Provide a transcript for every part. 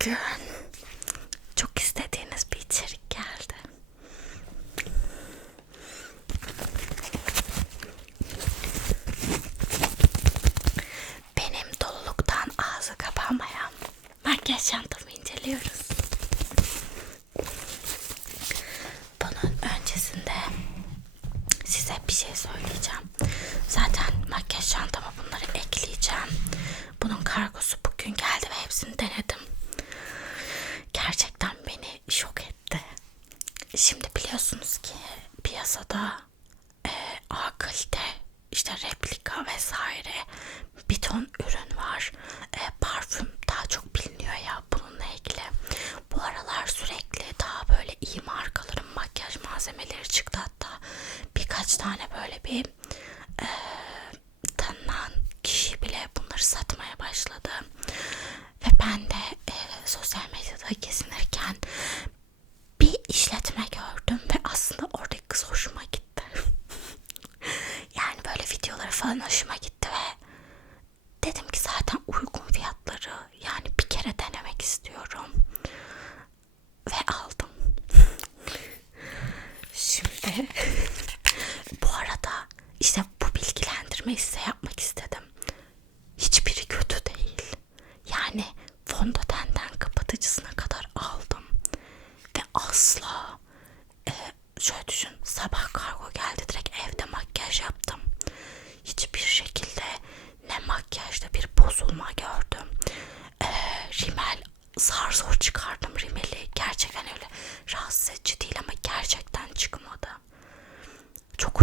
God. piyasada e, A kalite işte replika vesaire bir ton ürün var. E, parfüm daha çok biliniyor ya bununla ilgili. Bu aralar sürekli daha böyle iyi markaların makyaj malzemeleri çıktı hatta. Birkaç tane böyle bir e, tanınan kişi bile bunları satmaya başladı. Ve ben de e, sosyal medyada gezinirken işletme gördüm ve aslında oradaki kız hoşuma gitti. yani böyle videoları falan hoşuma gitti ve dedim ki zaten uygun fiyat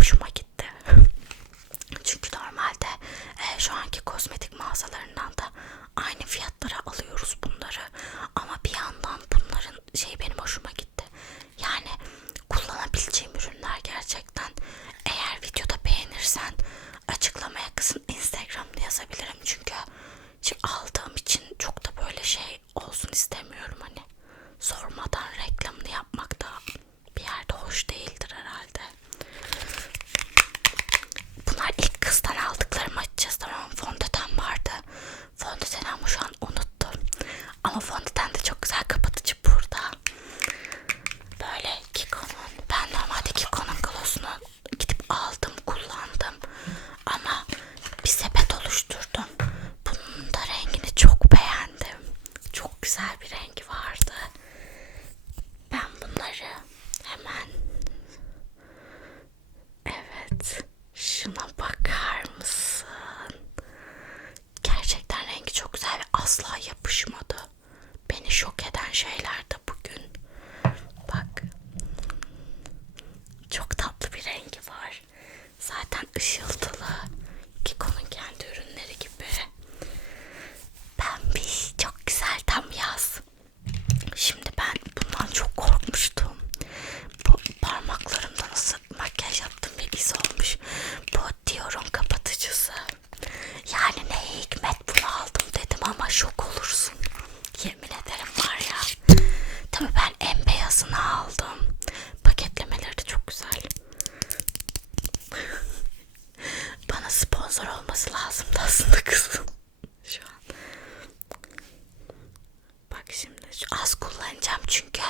помощью магии. Mikrofon da. zaten ışıltılı. az kullanacağım çünkü.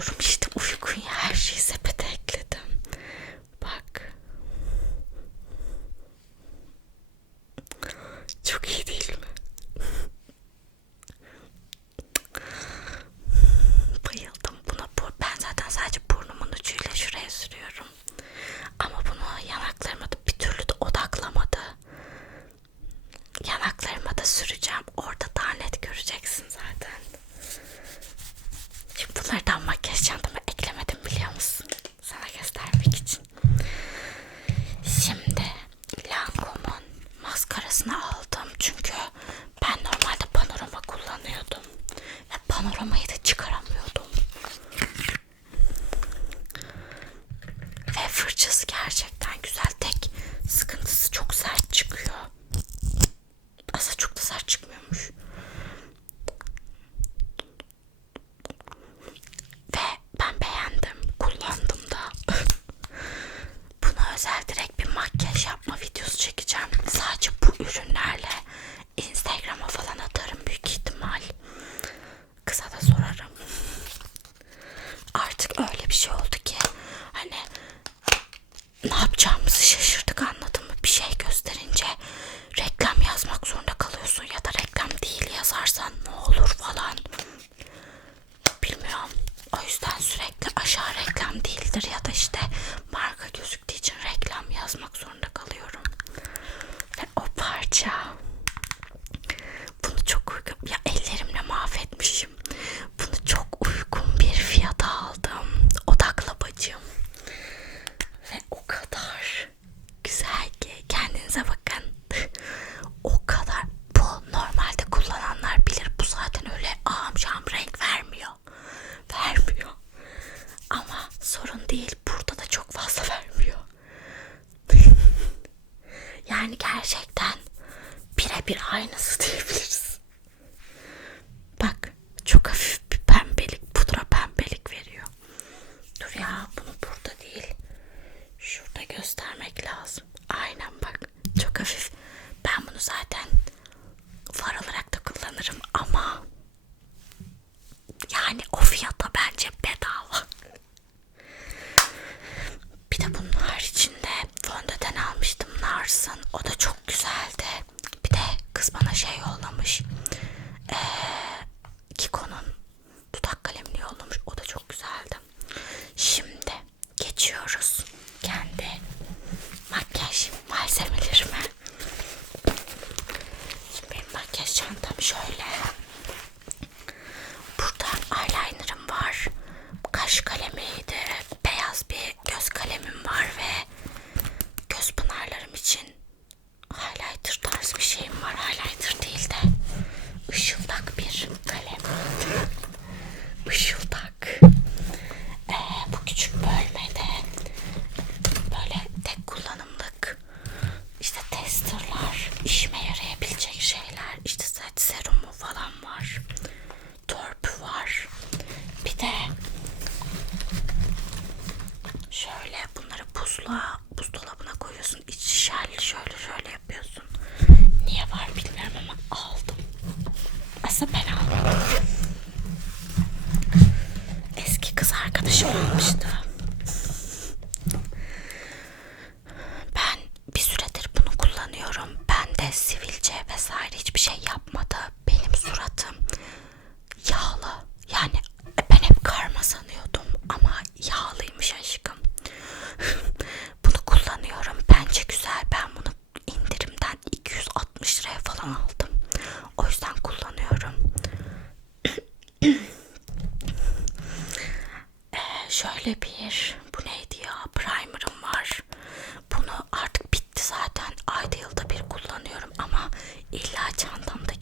Uyuyorum işte uyku her şeyi sebep. Artık öyle bir şey oldu.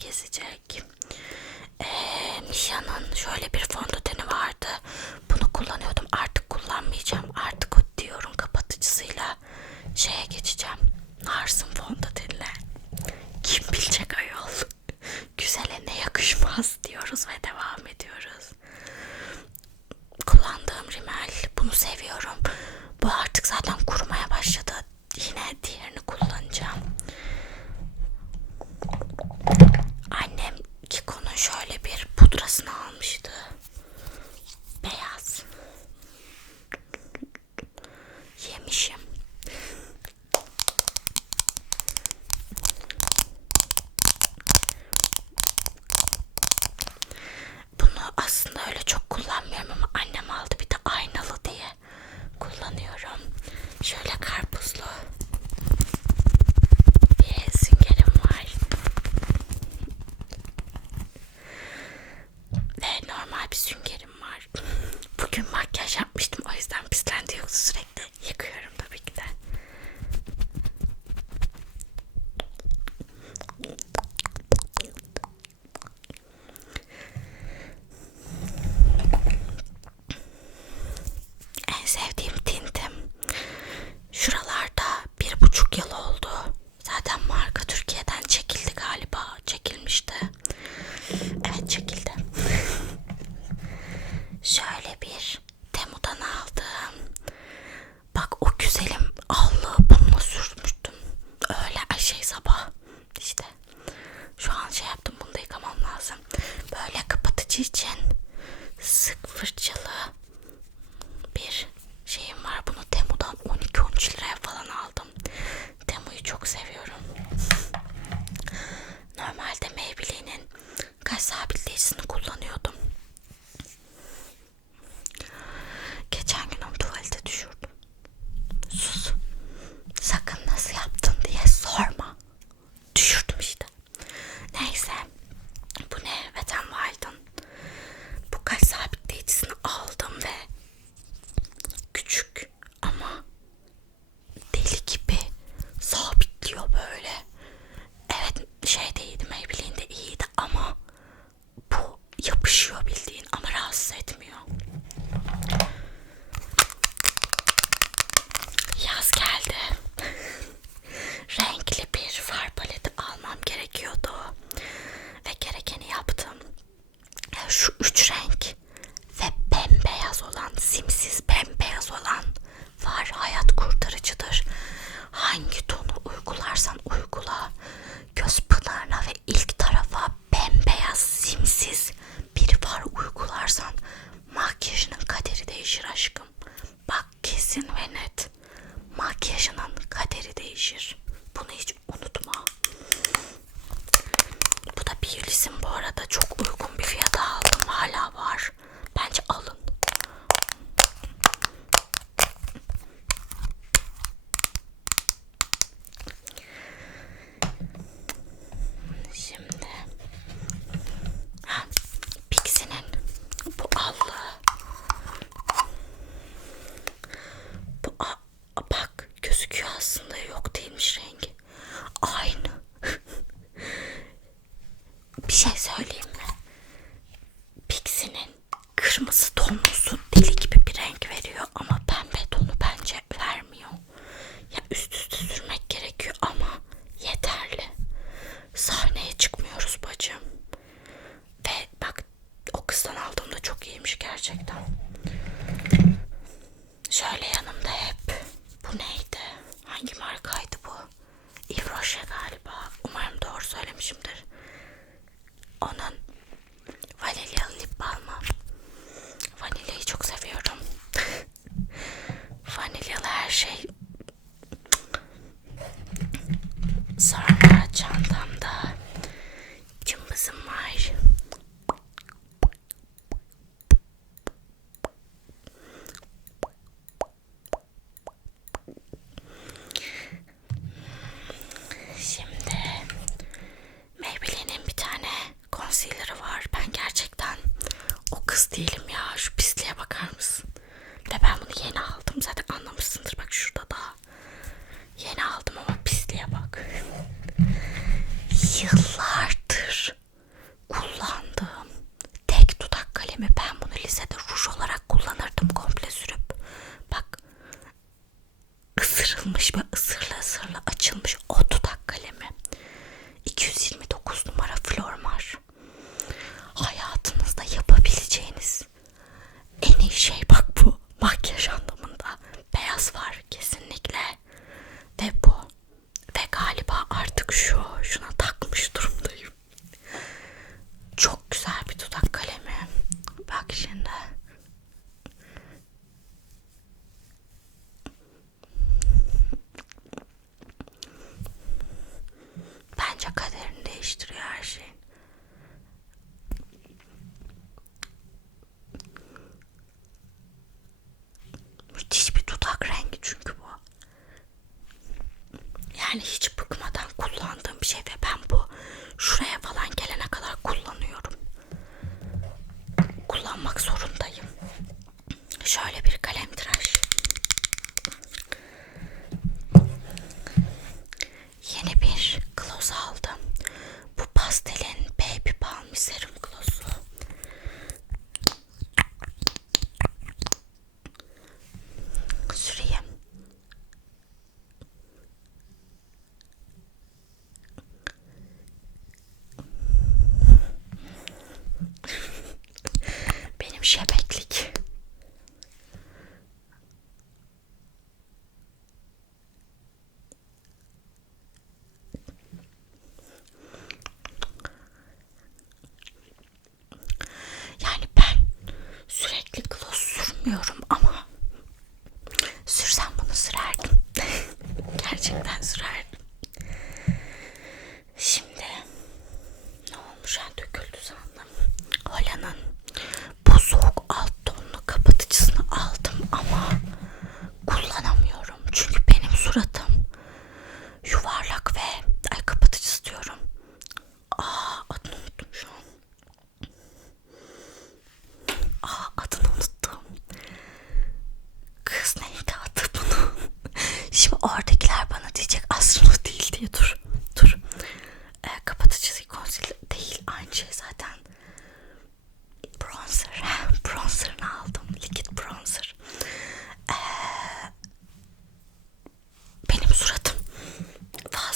gezecek. Ee, Misha'nın şöyle bir fon днище. Bunu aslında öyle очень нравится. ищешь. 什么死同？Sorry. karıştırıyor her şeyin.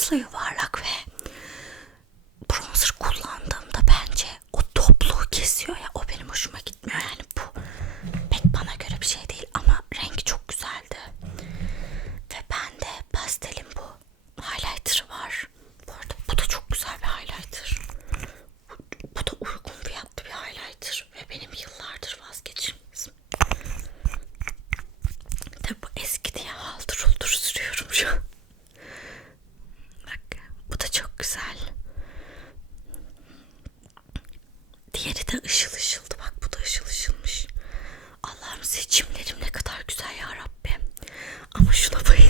So you are. Diğeri de ışıl ışıldı. Bak bu da ışıl ışılmış. Allah'ım seçimlerim ne kadar güzel ya Rabbim. Ama şuna bayılıyorum.